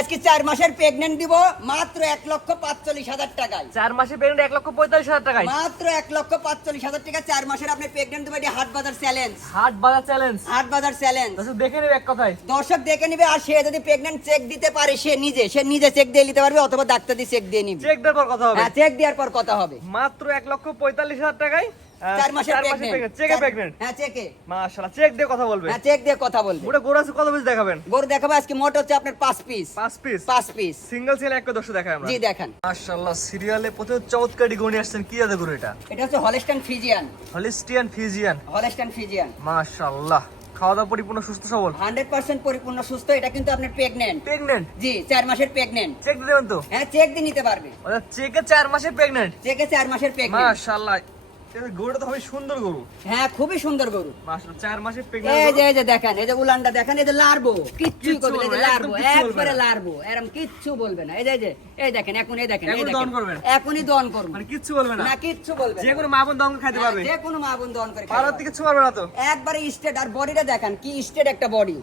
আজকে চার মাসের প্রেগনেন্ট দিব মাত্র এক লক্ষ পাঁচচল্লিশ হাজার টাকায়। চার মাসে পেমেন্ট এক লক্ষ পঁয়তাল্লিশ হাজার টাকায়? মাত্র এক লক্ষ পাঁচচল্লিশ হাজার টাকা চার মাসের আপনি প্রেগনেন্ট দেবেন এটি হাট বাজার চ্যালেঞ্জ হাট বাজার চ্যালেঞ্জ হাট বাজার চ্যালেঞ্জ দর্শক দেখে নেবে এক কথায়। দর্শক দেখে নিবে আর সে যদি প্রেগনেন্ট চেক দিতে পারে সে নিজে সে নিজে চেক দিয়ে নিতে পারবে অথবা ডাক্তার দিয়ে চেক দিয়ে নিবে। চেক দেওয়ার পর কথা হবে। হ্যাঁ চেক দেওয়ার পর কথা হবে। মাত্র এক লক্ষ পঁয়তাল্লিশ হাজার টাকায়? চার মাসের চার মাসের চেকে প্রেগনেন্ট হ্যাঁ চেকে। মাশাআল্লাহ চেক দিয়ে কথা বলবে। হ্যাঁ চেক দিয়ে কথা বলবে। ওটা গোড়া কত পিস দেখাবেন? গরু দেখাবো আজকে মোট হচ্ছে আপনার পাঁচ পিস পাঁচ পিস পাঁচ পিস সিঙ্গেল সিল এক দর্শক দেখায় আমরা। জি দেখেন। মাশাআল্লাহ সিরিয়ালে প্রথমে চমৎকার ডিগনি আসছেন। কি আছে গরু এটা এটা হচ্ছে Holstein Friesian Holstein Friesian Holstein Friesian মাশাআল্লাহ খাওয়া দাওয়া পরিপূর্ণ সুস্থ সবল। হান্ড্রেড পার্সেন্ট পরিপূর্ণ সুস্থ এটা কিন্তু আপনার প্রেগনেন্ট প্রেগনেন্ট জি চার মাসের প্রেগনেন্ট চেক দিয়ে দেবেন তো? হ্যাঁ চেক দিয়ে নিতে পারবে। চেকে চার মাসের প্রেগনেন্ট চেকে চার মাসের প্রেগনেন্ট মাশাআল্লাহ গরুটা তো হবে সুন্দর গরু। হ্যাঁ খুবই সুন্দর গরু। মাশাআল্লাহ চার মাসের এই যে এই যে দেখেন এই যে উলানটা দেখেন এই যে লারবো। কিচ্ছু কিচ্ছু করবে এই যে লারবো একদম কিচ্ছু বলবে একবারে লারবো এরকম কিচ্ছু বলবে না। এই যে এই যে এই দেখেন এখন এই দেখেন এই এখনই করবেন? এখনই দহন করব মানে কিচ্ছু বলবে না। না কিচ্ছু বলবে যে কোনো মা বোন দম খাইতে হ্যাঁ, পারবে। যে কোনো মা বোন দহন করে পাড়ার থেকে ছোঁয়াবে না তো। একবারে স্টেট আর বডিটা দেখেন কি স্টেট একটা বডি।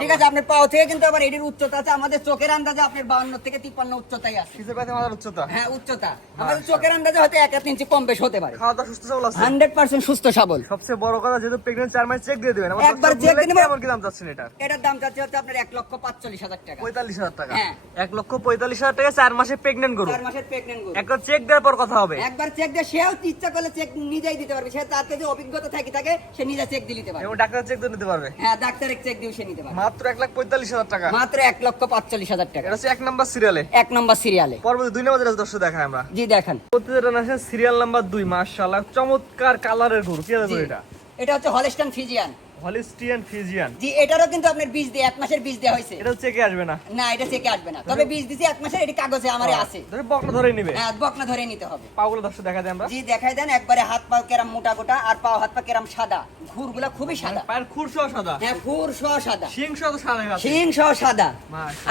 ঠিক আছে আপনার পাও থেকে কিন্তু আবার এটির উচ্চতা আছে আমাদের চোখের আন্দাজে আপনার বাউন্ন থেকে তিপ্পান্ন উচ্চতাই আছে। কিসের পাতে মাথার উচ্চতা। হ্যাঁ উচ্চতা। আমাদের চোখের আন্দাজে হয়তো এক এক ইঞ্চি কম বেশ হতে পারে। খাওয়া দাওয়া সুস্থ সবল আছে। হান্ড্রেড পার্সেন্ট সুস্থ সবল সবচেয়ে বড় কথা যেহেতু প্রেগনেন্ট চার মাস চেক দিয়ে দিবেন। একবার বললে দিয়ে নেব। কেমন কি দাম চাচ্ছেন এটার? এটার দাম চাচ্ছে হচ্ছে আপনার এক লক্ষ পাঁচচল্লিশ হাজার টাকা। পঁয়তাল্লিশ হাজার টাকা। হ্যাঁ। এক লক্ষ পঁয়তাল্লিশ হাজার টাকা চার মাসে প্রেগনেন্ট গরু। চার মাসের প্রেগনেন্ট গরু। একবার চেক দেওয়ার পর কথা হবে। একবার চেক দিয়ে সেও ইচ্ছা করলে চেক নিজেই দিতে পারবে। সে তার যদি অভিজ্ঞতা থাকে থাকে সে নিজে চেক দিয়ে নিতে পারবে। এবং ডাক্তার চেক দিয়ে নিতে পারবে। হ্যাঁ ডাক্তারের চেক দিয়ে সে নিতে পারবে। মাত্র এক লাখ পঁয়তাল্লিশ হাজার টাকা। মাত্র এক লক্ষ পাঁচচল্লিশ হাজার টাকা। এটা হচ্ছে এক নাম্বার সিরিয়ালে এক নম্বর সিরিয়ালে পরবর্তী দুই নম্বর দর্শক দেখায় আমরা। জি দেখেন। প্রতিটা সিরিয়াল নাম্বার দুই মাশাআল্লাহ। চমৎকার কালারের গরু কি আছে এটা? এটা হচ্ছে হলেস্টান ফিজিয়ান হলিস্টিয়ান ফিজিয়ান জি এটারও কিন্তু আপনার বীজ দিয়ে এক মাসের বীজ দেওয়া হয়েছে। এটা চেকে আসবে না। না এটা চেকে আসবে না। তবে বীজ দিছি এক মাসের এটি কাগজে আমারে আছে। ধরে বকনা ধরে নিবে। হ্যাঁ বকনা ধরে নিতে হবে। পাগুলো দর্শক দেখা যায় আমরা। জি দেখাই দেন একবারে হাত পা কেরাম মোটা গোটা আর পা হাত পা কেরাম সাদা। ঘুরগুলা খুবই সাদা। পায়ের খুর সহ সাদা। হ্যাঁ ঘুর সহ সাদা। শিং সহ সাদা শিং সহ সাদা।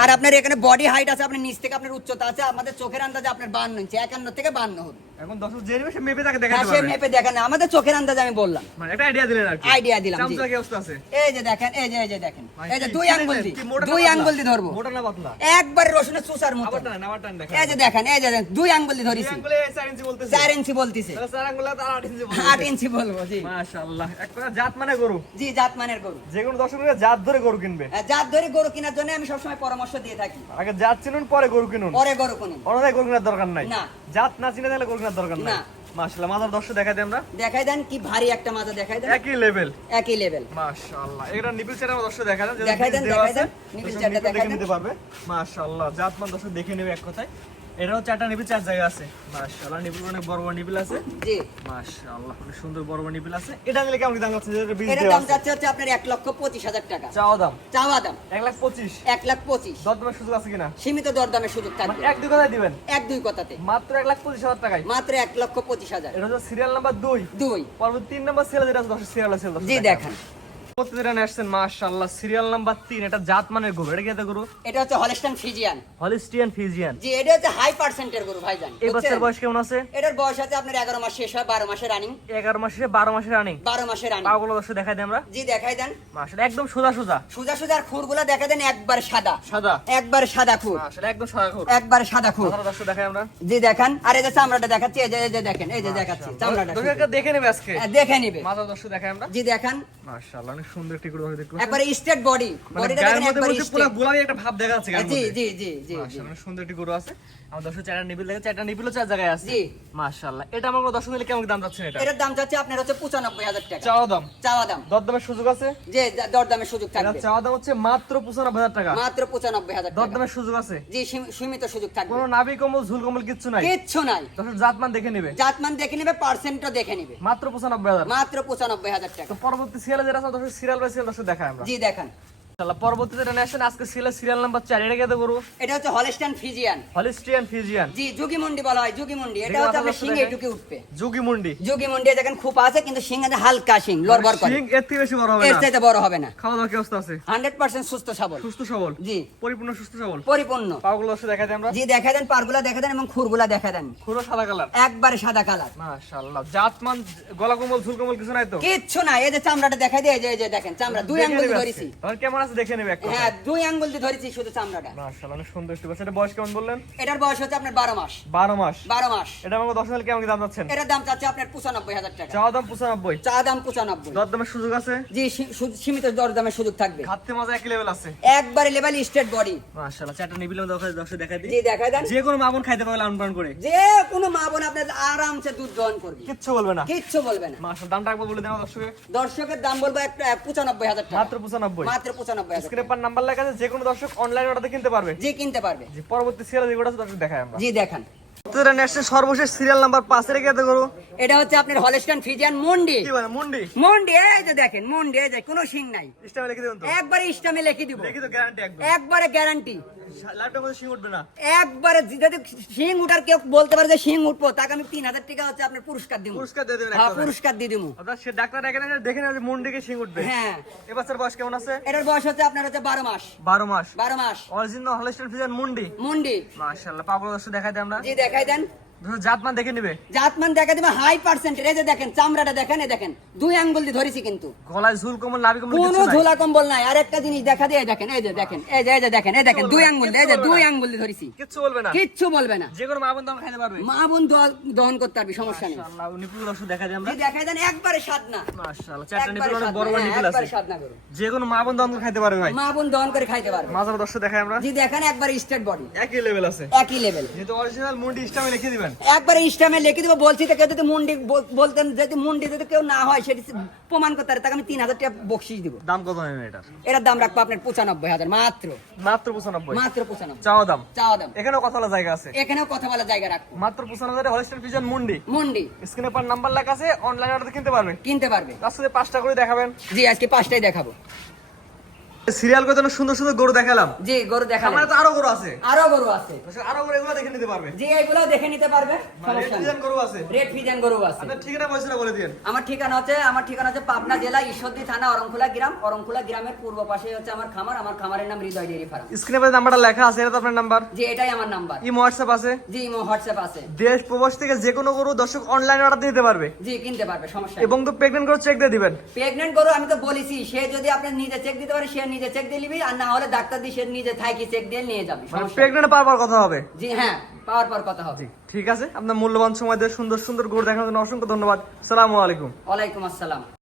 আর আপনার এখানে বডি হাইট আছে আপনার নিচ থেকে আপনার উচ্চতা আছে আমাদের চোখের আন্দাজে আপনার বান্ন ইঞ্চি একান্ন থেকে বান্ন হবে এখন দর্শক যে নেবে সে মেপে তাকে হ্যাঁ দেখাতে সে পারবে। মেপে দেখেন আমাদের চোখের আন্দাজে আমি বললাম। মানে একটা আইডিয়া দিলেন আর কি। Idea দিলাম। চামচা কি অবস্থা আছে? এই যে দেখেন এই যে এই যে দেখেন। এই যে দুই আঙ্গুল দি দুই আঙ্গুল দি ধরবো। মোটা না পাতলা? একবার রসুনের মতো। আবার টানেন আবার টান দেখা এই যে দেখেন এই যে দেখেন, দুই আঙ্গুল দি ধরিছি। আঙ্গুলে চার ইঞ্চি বলতেছে। চার ইঞ্চি বলতিছে। তাহলে চার আঙ্গুলে তার আট ইঞ্চি বলতেছে। আট ইঞ্চি বলব জি। মাশাআল্লাহ। এক কথা জাত মানে গরু। জি জাত মানের গরু। যে কোনো জাত ধরে গরু কিনবে। হ্যাঁ, জাত ধরে গরু কেনার জন্য আমি সবসময় পরামর্শ দিয়ে থাকি। আগে জাত চিনুন পরে গরু কিনুন। পরে গরু কিনুন। অন্যথায় গরু কেনার দরকার নাই। না। জাত না চিনে তাহলে গরু কেনার দরকার না। মাশাআল্লাহ মাথার দর্শক দেখাই দেন আমরা দেখাই দেন কি ভারী একটা মাজা দেখাই দেন। একই লেভেল একই লেভেল মাশাআল্লাহ এটা নিপিল চাটা দর্শক দেখা দেন দেখাই দেন, দেখাই দেন। নিপিল নিপিল দেখাই দেখে দেন। নিতে পারবে। মাশাআল্লাহ জাতমান দর্শক দেখে নেবে এক কথায়। এটাও চারটা নিপিল চার জায়গা আছে। মাশাআল্লাহ নিপিল অনেক বড় বড় নিপিল আছে। জি। মাশাআল্লাহ অনেক সুন্দর বড় বড় নিপিল আছে। এটা নিলে কেমন দাম যেটা বীজ এটার দেওয়া দাম যাচ্ছে হচ্ছে আপনার এক লক্ষ পঁচিশ হাজার টাকা। চাওয়া দাম? চাওয়া দাম। এক লাখ পঁচিশ? এক লাখ পঁচিশ। দরদামের সুযোগ আছে কিনা? সীমিত দরদামের সুযোগ মানে থাকবে এক দুই কথায় দিবেন? এক দুই কথাতে। মাত্র এক লাখ পঁচিশ হাজার টাকায়? মাত্র এক লক্ষ পঁচিশ হাজার। এটা হচ্ছে সিরিয়াল নাম্বার দুই। দুই। পরবর্তী তিন নাম্বার সেল যেটা আছে সিরিয়াল আছে জি দেখেন। প্রতিদিন আসছেন মাশাআল্লাহ সিরিয়াল নাম্বার তিন এটা জাত মানের গরু এটা কি এটা গরু? এটা হচ্ছে হলেস্টান ফিজিয়ান হলিস্টিয়ান ফিজিয়ান জি এটা হচ্ছে হাই পার্সেন্টের গরু ভাইজান এই বাচ্চার বয়স কেমন আছে? এটার বয়স আছে আপনার এগারো মাস শেষ হয় বারো মাসে রানিং এগারো মাসে বারো মাসে রানিং বারো মাসে রানিং পাগুলো দর্শক দেখাই দিই আমরা। জি দেখাই দেন। মাশাআল্লাহ একদম সোজা সোজা। সোজা সোজা খুরগুলা দেখা দেন একবার সাদা। সাদা? একবার সাদা খুর। মাশাআল্লাহ একদম সাদা গরু একবার সাদা খুর। দর্শক দেখাই আমরা। জি দেখেন আর এই যে চামড়াটা দেখাচ্ছি এই যে এই যে দেখেন এই যে দেখাচ্ছি চামড়াটা। দেখে নেবে আজকে। হ্যাঁ, দেখে নিবে। মাথা দর্শক দেখাই আমরা। জি দেখেন। মাশাআল্লাহ সুন্দর একটি গরু দেখতে একবারে স্ট্রেট বডি। মানে বডিটা দেখেন মধ্যে পুরো গোলাপি একটা ভাব দেখা যাচ্ছে জি জি জি জি সুন্দর একটি গরু আছে। আমার দর্শক চারটা নিবিল দেখে চারটা নিবিলও চার জায়গায় আছে। জি। মাশাআল্লাহ। এটা আমার দর্শক নিলে কেমন দাম যাচ্ছে এটা? এটার দাম যাচ্ছে আপনার হচ্ছে পঁচানব্বই হাজার টাকা। চাওয়া দাম? চাওয়া দাম। দরদামের সুযোগ আছে? যে দরদামের সুযোগ থাকবে। চাওয়া দাম হচ্ছে মাত্র পঁচানব্বই হাজার টাকা। মাত্র পঁচানব্বই হাজার টাকা। দরদামের সুযোগ আছে? জি সীমিত সুযোগ থাকবে। কোনো নাভি কমল ঝুল কমল কিচ্ছু নাই? কিচ্ছু নাই। দর্শক জাতমান দেখে নেবে। জাতমান দেখে নেবে পার্সেন্টও দেখে নেবে। মাত্র পঁচানব্বই হাজার। মাত্র পঁচানব্বই হাজার টাকা। তো পরবর্তী সিরিয়ালে যেটা আছে দর্শক সিরিয়াল বাই সিরিয়াল দর্শক দেখায় আমরা। জি দেখেন। পরবর্তীতে এটা আসেন আজকে সিরিয়াল সিরিয়াল নাম্বার চার এটা কেটে গরু এটা হচ্ছে হলেস্টান ফিজিয়ান হলিস্টিয়ান ফিজিয়ান জি যুগি বলা হয় যুগি এটা হচ্ছে মাথা আপনার নষ্ট সিংহে দেখেন। ঢুকে উঠবে। যোগী মুন্ডি দেখেন খুব আছে কিন্তু সিংহে হালকা সিং লড়বড় করে। সিং এর থেকে বেশি বড় হবে এর চাইতে বড় হবে না। খাওয়া দাওয়া কি অবস্থা আছে? হান্ড্রেড পার্সেন্ট সুস্থ সবল। সুস্থ সবল? জি। পরিপূর্ণ সুস্থ সবল? পরিপূর্ণ। পাগুলো দর্শক দেখা যায় আমরা। জি দেখা দেন পারগুলা দেখা দেন এবং খুরগুলা দেখা দেন। পুরো সাদা কালার? একবারে সাদা কালার। মাশাআল্লাহ। জাতমান গলা কমল ঝুল কিছু নাই তো? কিচ্ছু না এই যে চামড়াটা দেখা দিয়ে এই যে দেখেন চামড়া দুই আঙ্গুল ধরেছি। কেমন আছে দেখে নেবে হ্যাঁ দুই আঙ্গুল দিয়ে ধরেছি শুধু চামড়াটা। মাশাআল্লাহ অনেক সুন্দর একটু বাচ্চা এটা বয়স কেমন বললেন? এটার বয়স হচ্ছে আপনার বারো মাস। বারো মাস? বারো মাস। এটা আমাকে দশ হাজার কেমন দাম যাচ্ছেন এটার দাম চাচ্ছে আপনার পঁচানব্বই হাজার টাকা। চাওয়া দাম পঁচানব্বই। চা দাম পঁচানব্বই। দর দামের সুযোগ আছে? জি সী- সু- সীমিত সুযোগ থাকবে। খাদ্যে মজা একই লেভেল আছে। একবারে লেভেল স্টেট বডি মাশাআল্লাহ চারটা নিবিলে দশ দশ দেখা দিই। জি দেখায় দেন। যে কোনো মামুন খাইতে পারবে লালন করে। যে কোনো মা বোন আপনার আরামসে দুধ দহন করবে। কিচ্ছু বলবে না। কিচ্ছু বলবে না। মাশাআল্লাহ দামটা একবার বলে দেন দর্শকের। দাম বলব একটা পঁচানব্বই হাজার টাকা। মাত্র পঁচানব্বই। মাত্র পঁচানব্বই। হাজার স্ক্রিনে নাম্বার লেখা আছে যে কোনো দর্শক অনলাইন অর্ডার কিনতে পারবে। জি কিনতে পারবে। যে পরবর্তী সিরিয়াল যেগুলো আছে দর্শক দেখাই আমরা। জি দেখান। সর্বশেষ সিরিয়াল নাম্বার পাঁচে রেখে করো এটা হচ্ছে আপনার হলস্টান ফিজিয়ান মন্ডি কি বলে মুন্ডি মন্ডি এই যে দেখেন মন্ডি এই যে কোনো সিং নাই। স্টামে লিখে দেবেন তো? একবারে ইস্টামে লিখে দিব। লিখে তো গ্যারান্টি একবারে গ্যারান্টি লাইফটার মধ্যে না। একবারে যদি শিং উঠার কেউ বলতে পারে যে শিং উঠবো তাকে আমি তিন হাজার টাকা হচ্ছে আপনার পুরস্কার দিব। পুরস্কার দিয়ে দেবেন হ্যাঁ পুরস্কার দিয়ে দিব। অর্থাৎ সে ডাক্তার এখানে দেখে না যে উঠবে। হ্যাঁ। এ বয়স কেমন আছে? এটার বয়স হচ্ছে আপনার হচ্ছে বারো মাস। বারো মাস। বারো মাস। অরিজিনাল মুন্ডি মুন্ডি মাশাআল্লাহ পাগল দর্শক দেখাই আমরা। জি দেখাই দেন। জাতমান দেখে নিবে। জাতমান দেখা দিবে হাই পার্সেন্টের। এই যে দেখেন চামড়াটা দেখেন এই দেখেন দুই আঙ্গুল দিয়ে ধরেছি কিন্তু। গলায় ঝুল কমল নাভি কমল কোনো ধুলা কম্বল নাই। আর একটা জিনিস দেখা দিয়ে দেখেন এই যে দেখেন এই যে এই যে দেখেন এই দেখেন দুই আঙ্গুল এই যে দুই আঙ্গুল দিয়ে ধরেছি। কিচ্ছু বলবে না। কিচ্ছু বলবে না। যে কোনো মা বোন দাম খাইতে পারবে। মা বোন দহন করতে পারবি সমস্যা নেই। মাশাআল্লাহ নিপুল দর্শক দেখা দিই আমরা দেখাই দেন একবারে স্বাদ না মাশাআল্লাহ চারটা নিপুল অনেক বড় বড় নিপুল আছে একবারে স্বাদ না করো যে কোনো মা বোন দাম খাইতে পারবে ভাই। মা বোন দহন করে খাইতে পারবে। মাজার দর্শক দেখাই আমরা। জি দেখেন একবারে স্টেট বডি একই লেভেল আছে। একই লেভেল যেহেতু অরিজিনাল মুন্ডি স্টামে লিখে দিবেন একবারে ইস্টামে লিখে দিব বলছি তো কেউ যদি মুন্ডি বলতেন যদি মুন্ডি যদি কেউ না হয় সেটি প্রমাণ করতে পারে তাকে আমি তিন হাজার টাকা বকশিস দিব। দাম কত নেবেন এটার? এটার দাম রাখব আপনার পঁচানব্বই হাজার মাত্র। মাত্র পঁচানব্বই? মাত্র পঁচানব্বই। চাওয়া দাম? চাওয়া দাম। এখানেও কথা বলা জায়গা আছে? এখানেও কথা বলার জায়গা রাখব। মাত্র পঁচানব্বই হলস্টাইন ফ্রিজিয়ান মুন্ডি। মুন্ডি। স্ক্রিনে পার নাম্বার লেখা আছে অনলাইন অর্ডার কিনতে পারবে কিনতে পারবে। তার সাথে পাঁচটা করে দেখাবেন। জি আজকে পাঁচটাই দেখাবো। সিরিয়াল করে তো সুন্দর সুন্দর গরু দেখালাম। জি গরু দেখাবো আমার তো আরও গরু আছে। আরও গরু আছে। আরও গরু এগুলো দেখে নিতে পারবে। জি এগুলো দেখে নিতে পারবে। সমস্যা গরু আছে। রেড ফিজান গরু আছে। আপনার ঠিকানা বলে দিন আমার ঠিকানা হচ্ছে আমার ঠিকানা হচ্ছে পাবনা জেলা ঈশ্বরদী থানা অরংখোলা গ্রাম। অরংখোলা গ্রামের পূর্ব পাশে হচ্ছে আমার খামার। আমার খামারের নাম হৃদয় ডেয়ারি ফার্ম। স্ক্রিনে পাশে নাম্বারটা লেখা আছে এটা তো আপনার নাম্বার। জি এটাই আমার নাম্বার। ইমো হোয়াটসঅ্যাপ আছে। জি ইমো হোয়াটসঅ্যাপ আছে। দেশ প্রবাস থেকে যে কোনো গরু দর্শক অনলাইন অর্ডার দিতে পারবে। জি কিনতে পারবে সমস্যা এবং তো প্রেগনেন্ট গরু চেক দিয়ে দিবেন। প্রেগনেন্ট গরু আমি তো বলেছি সে যদি আপনি নিজে চেক দিতে পারে সে নিজে চেক দিয়ে নিবি আর না হলে ডাক্তার দিয়ে সে নিজে থাকি চেক দিয়ে নিয়ে যাবে মানে। প্রেগনেন্ট পাওয়ার কথা হবে? জি হ্যাঁ পাওয়ার পর কথা হবে। ঠিক আছে। আপনার মূল্যবান সময় দিয়ে সুন্দর সুন্দর ঘুরে দেখানোর জন্য অসংখ্য ধন্যবাদ। সালামু আলাইকুম। ওয়ালাইকুম আসসালাম।